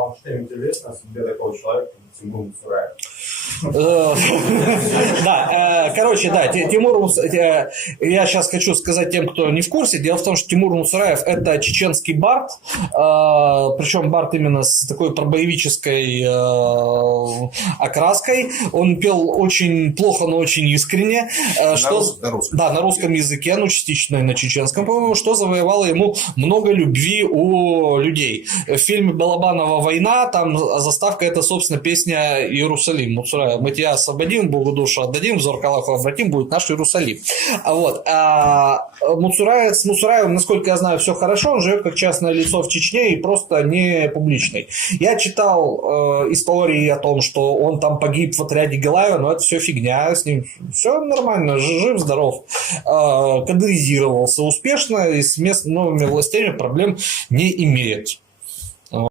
вам что-нибудь известно о судьбе такого человека, как Тимур Муцураев? Да, короче, да, Тимур, я сейчас хочу сказать тем, кто не в курсе. Дело в том, что Тимур Муцураев – это чеченский бард, причем бард именно с такой пробоевической окраской. Он пел очень плохо, но очень искренне. Да, на русском языке, ну, частично и на чеченском, по-моему, что завоевало ему много любви у людей. В фильме Балабанова «Война» там заставка – это, собственно, песня «Иерусалим». Муцураев: мы тебя освободим, Богу душу отдадим, взор к Аллаху обратим, будет наш Иерусалим. Вот. С Муцураевым, насколько я знаю, все хорошо, он живет как частное лицо в Чечне и просто не публичный. Я читал истории о том, что он там погиб в отряде Гилаева, но это все фигня, с ним все нормально, жив-здоров, кадыризировался успешно и с местными властями проблем не имеет.